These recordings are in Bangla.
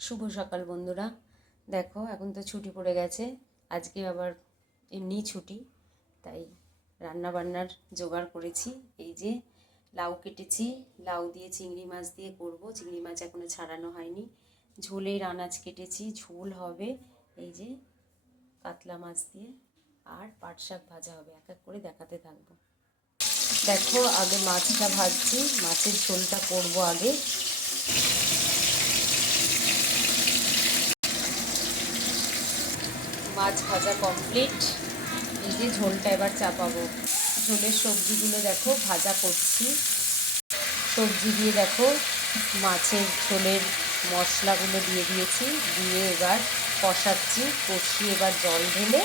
শুভ সকাল বন্ধুরা। দেখো এখন তো ছুটি পড়ে গেছে, আজকে আবার এমনিই ছুটি, তাই রান্না বান্নার জোগাড় করেছি। এই যে লাউ কেটেছি, লাউ দিয়ে চিংড়ি মাছ দিয়ে করব। চিংড়ি মাছ এখনো ছাড়ানো হয়নি। ঝোলের আনাজ কেটেছি, ঝোল হবে এই যে কাতলা মাছ দিয়ে, আর পাট শাক ভাজা হবে। এক এক করে দেখাতে থাকবো। দেখো আগে মাছটা ভাজছি, মাছের ঝোলটা করব আগে। মাছ ভাজা কমপ্লিট, এই যে ঝোলটা এবার চাপাবো। ঝোলের সবজিগুলো দেখো ভাজা করছি। সবজি দিয়ে দেখো মাছের ঝোলের মশলাগুলো দিয়ে দিয়েছি, দিয়ে এবার কষাচ্ছি। কষিয়ে এবার জল ঢেলে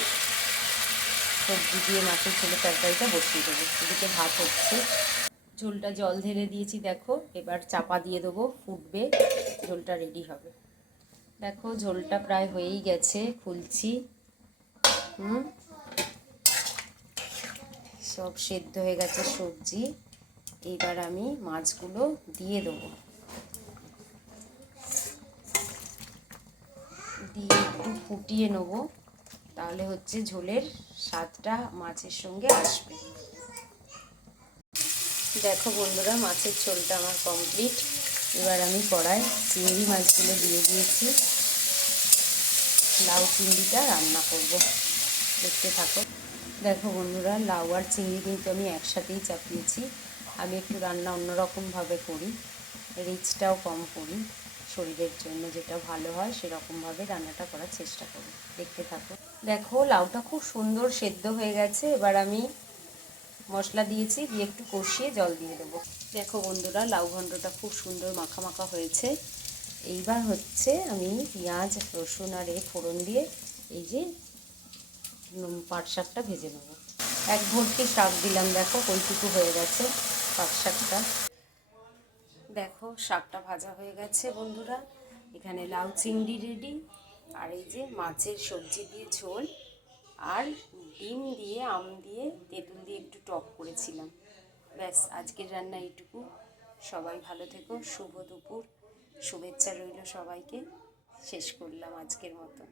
সবজি দিয়ে মাছের ঝোলের তরকারিটা বসিয়ে দেবো। এদিকে ভাত হচ্ছে, ঝোলটা জল ঢেলে দিয়েছি। দেখো এবার চাপা দিয়ে দেবো, ফুটবে, ঝোলটা রেডি হবে। দেখো ঝোলটা প্রায় হয়েই গেছে, খুলছি। সব সেদ্ধ হয়ে গেছে সবজি। এবার আমি মাছগুলো দিয়ে দেবো, দিয়ে একটু ফুটিয়ে নেব, তাহলে হচ্ছে ঝোলের স্বাদটা মাছের সঙ্গে আসবে। দেখো বন্ধুরা, মাছের ঝোলটা আমার কমপ্লিট। এবার আমি কড়ায় চিংড়ি মাছগুলো দিয়ে দিয়েছি, লাউ চিংড়িটা রান্না করব, দেখতে থাকো। দেখো বন্ধুরা, লাউ আর চিংড়ি কিন্তু আমি একসাথেই চাপিয়েছি। আমি একটু রান্না অন্যরকমভাবে করি, রিচটাও কম করি, শরীরের জন্য যেটা ভালো হয় সেরকমভাবে রান্নাটা করার চেষ্টা করি। দেখতে থাকো। দেখো লাউটা খুব সুন্দর সেদ্ধ হয়ে গেছে। এবার আমি মশলা দিয়েছি, দিয়ে একটু কষিয়ে জল দিয়ে দেবো। দেখো বন্ধুরা, লাউ ঘন্টটা খুব সুন্দর মাখা মাখা হয়েছে। এইবার হচ্ছে আমি পেঁয়াজ রসুন আর ফোড়ন দিয়ে এই যে পাট শাকটা ভেজে নেব। এক ভর্তি শাক দিলাম, দেখো কইটুকু হয়ে গেছে পাট শাকটা। দেখো শাকটা ভাজা হয়ে গেছে বন্ধুরা। এখানে লাউ চিংড়ি রেডি, আর এই যে মাছের সবজি দিয়ে ঝোল, আর ডিম দিয়ে আম দিয়ে তেঁতুল দিয়ে একটু টক করেছিলাম। ব্যাস, আজকের রান্না এইটুকু। সবাই ভালো থেকো, শুভ দুপুর, শুভেচ্ছা রইল সবাইকে। শেষ করলাম আজকের মতো।